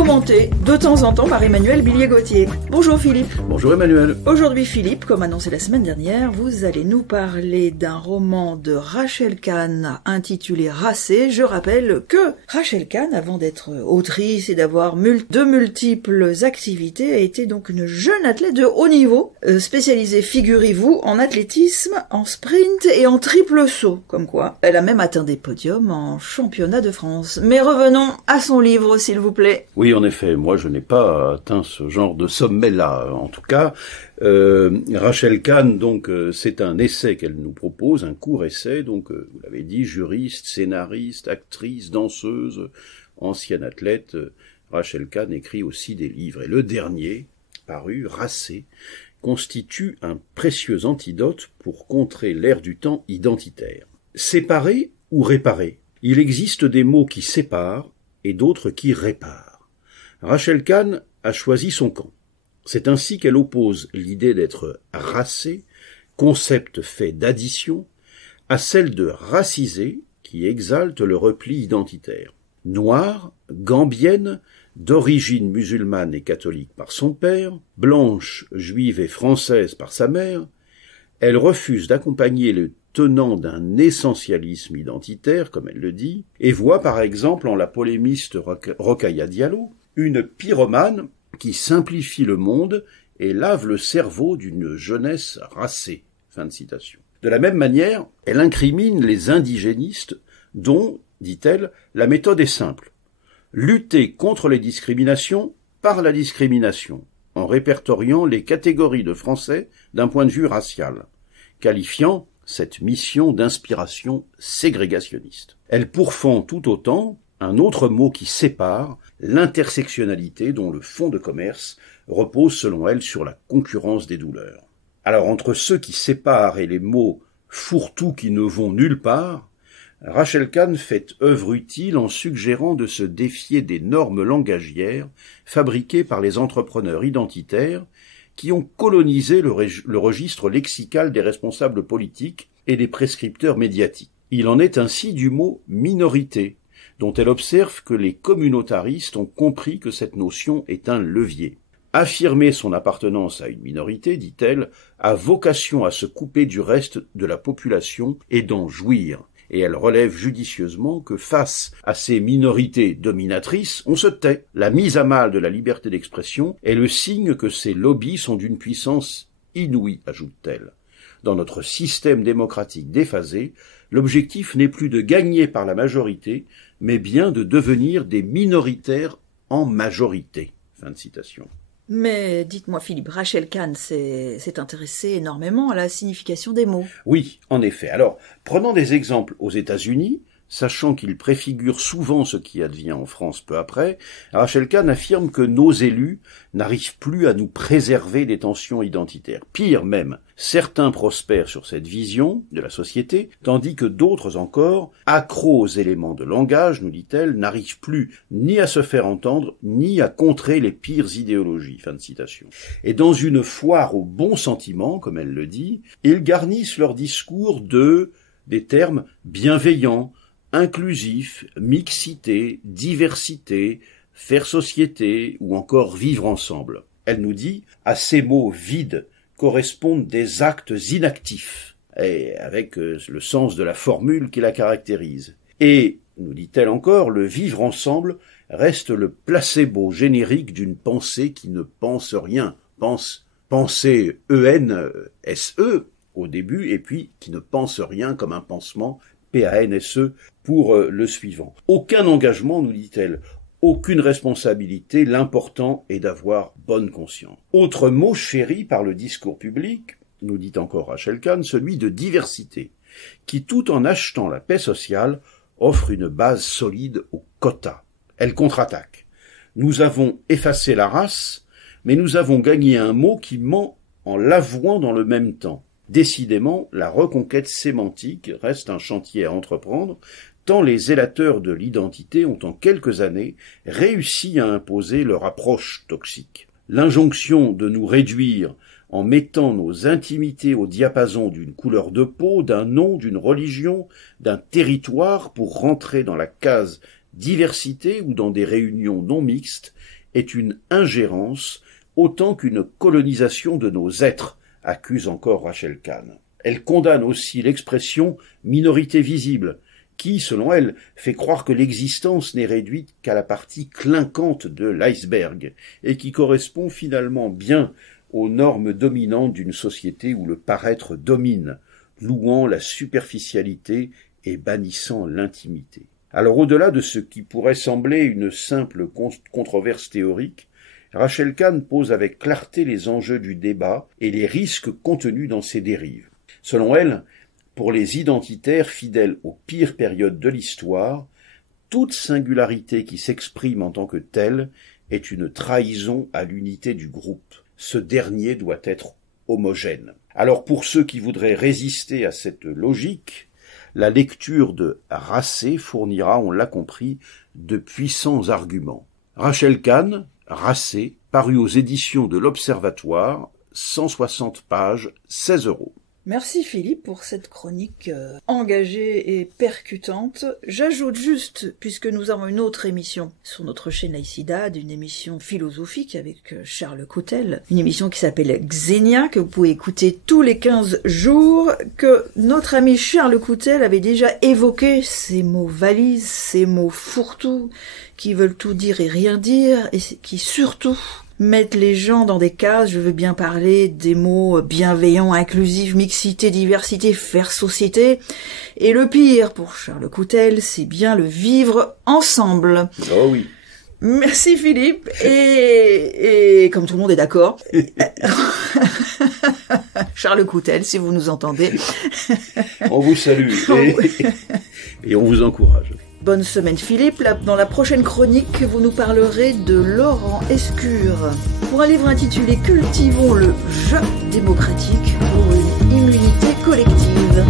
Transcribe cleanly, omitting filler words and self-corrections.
commenté de temps en temps par Emmanuel Billier-Gauthier. Bonjour Philippe. Bonjour Emmanuel. Aujourd'hui Philippe, comme annoncé la semaine dernière, vous allez nous parler d'un roman de Rachel Kahn intitulé Racé. Je rappelle que Rachel Kahn, avant d'être autrice et d'avoir de multiples activités, a été donc une jeune athlète de haut niveau, spécialisée, figurez-vous, en athlétisme, en sprint et en triple saut. Comme quoi, elle a même atteint des podiums en championnat de France. Mais revenons à son livre, s'il vous plaît. Oui, en effet, moi je n'ai pas atteint ce genre de sommet-là. En tout cas, Rachel Kahn, donc, c'est un essai qu'elle nous propose, un court essai, donc, vous l'avez dit, juriste, scénariste, actrice, danseuse, ancienne athlète. Rachel Kahn écrit aussi des livres. Et le dernier, paru, Racé, constitue un précieux antidote pour contrer l'ère du temps identitaire. Séparer ou réparer? Il existe des mots qui séparent et d'autres qui réparent. Rachel Kahn a choisi son camp. C'est ainsi qu'elle oppose l'idée d'être racée, concept fait d'addition, à celle de raciser, qui exalte le repli identitaire. Noire, gambienne, d'origine musulmane et catholique par son père, blanche, juive et française par sa mère, elle refuse d'accompagner le tenant d'un essentialisme identitaire, comme elle le dit, et voit par exemple en la polémiste Rokhaya Diallo une pyromane qui simplifie le monde et lave le cerveau d'une jeunesse racée. Fin de citation. De la même manière, elle incrimine les indigénistes dont, dit-elle, la méthode est simple. Lutter contre les discriminations par la discrimination, en répertoriant les catégories de Français d'un point de vue racial, qualifiant cette mission d'inspiration ségrégationniste. Elle pourfend tout autant un autre mot qui sépare, l'intersectionnalité dont le fonds de commerce repose selon elle sur la concurrence des douleurs. Alors entre ceux qui séparent et les mots fourre-tout qui ne vont nulle part, Rachel Kahn fait œuvre utile en suggérant de se défier des normes langagières fabriquées par les entrepreneurs identitaires qui ont colonisé le registre lexical des responsables politiques et des prescripteurs médiatiques. Il en est ainsi du mot « minorité », dont elle observe que les communautaristes ont compris que cette notion est un levier. Affirmer son appartenance à une minorité, dit-elle, a vocation à se couper du reste de la population et d'en jouir. Et elle relève judicieusement que face à ces minorités dominatrices, on se tait. La mise à mal de la liberté d'expression est le signe que ces lobbies sont d'une puissance inouïe, ajoute-t-elle. Dans notre système démocratique déphasé, l'objectif n'est plus de gagner par la majorité, mais bien de devenir des minoritaires en majorité. Fin de citation. Mais dites-moi Philippe, Rachel Kahn s'est intéressée énormément à la signification des mots. Oui, en effet. Alors, prenons des exemples aux États-Unis, sachant qu'ils préfigurent souvent ce qui advient en France peu après, Rachel Kahn affirme que nos élus n'arrivent plus à nous préserver des tensions identitaires. Pire même, certains prospèrent sur cette vision de la société, tandis que d'autres encore, accros aux éléments de langage, nous dit-elle, n'arrivent plus ni à se faire entendre, ni à contrer les pires idéologies. Fin de citation. Et dans une foire aux bons sentiments, comme elle le dit, ils garnissent leur discours des termes bienveillants, inclusif, mixité, diversité, faire société ou encore vivre ensemble. Elle nous dit, à ces mots vides correspondent des actes inactifs, et avec le sens de la formule qui la caractérise. Et, nous dit-elle encore, le vivre ensemble reste le placebo générique d'une pensée qui ne pense rien, penser E-N-S-E au début, et puis qui ne pense rien comme un pansement P-A-N-S-E pour le suivant. Aucun engagement, nous dit-elle, aucune responsabilité, l'important est d'avoir bonne conscience. Autre mot chéri par le discours public, nous dit encore Rachel Kahn, celui de diversité, qui tout en achetant la paix sociale, offre une base solide aux quotas. Elle contre-attaque. Nous avons effacé la race, mais nous avons gagné un mot qui ment en l'avouant dans le même temps. Décidément, la reconquête sémantique reste un chantier à entreprendre, tant les zélateurs de l'identité ont en quelques années réussi à imposer leur approche toxique. L'injonction de nous réduire en mettant nos intimités au diapason d'une couleur de peau, d'un nom, d'une religion, d'un territoire pour rentrer dans la case diversité ou dans des réunions non mixtes est une ingérence autant qu'une colonisation de nos êtres, accuse encore Rachel Kahn. Elle condamne aussi l'expression « minorité visible », qui, selon elle, fait croire que l'existence n'est réduite qu'à la partie clinquante de l'iceberg, et qui correspond finalement bien aux normes dominantes d'une société où le paraître domine, louant la superficialité et bannissant l'intimité. Alors au-delà de ce qui pourrait sembler une simple controverse théorique, Rachel Kahn pose avec clarté les enjeux du débat et les risques contenus dans ces dérives. Selon elle, pour les identitaires fidèles aux pires périodes de l'histoire, toute singularité qui s'exprime en tant que telle est une trahison à l'unité du groupe. Ce dernier doit être homogène. Alors pour ceux qui voudraient résister à cette logique, la lecture de Racé fournira, on l'a compris, de puissants arguments. Rachel Kahn, Racé, paru aux éditions de l'Observatoire, 160 pages, 16 €. Merci Philippe pour cette chronique engagée et percutante. J'ajoute juste, puisque nous avons une autre émission sur notre chaîne Laïcidad, une émission philosophique avec Charles Coutel, une émission qui s'appelle Xenia, que vous pouvez écouter tous les 15 jours, que notre ami Charles Coutel avait déjà évoqué ces mots valises, ces mots fourre-tout, qui veulent tout dire et rien dire, et qui surtout mettre les gens dans des cases. Je veux bien parler des mots bienveillants, inclusifs, mixité, diversité, faire société. Et le pire pour Charles Coutel, c'est bien le vivre ensemble. Oh oui. Merci Philippe. Et comme tout le monde est d'accord, Charles Coutel, si vous nous entendez. On vous salue et on vous encourage. Bonne semaine Philippe. Dans la prochaine chronique, vous nous parlerez de Laurent Escure pour un livre intitulé « Cultivons le jeu démocratique pour une immunité collective ».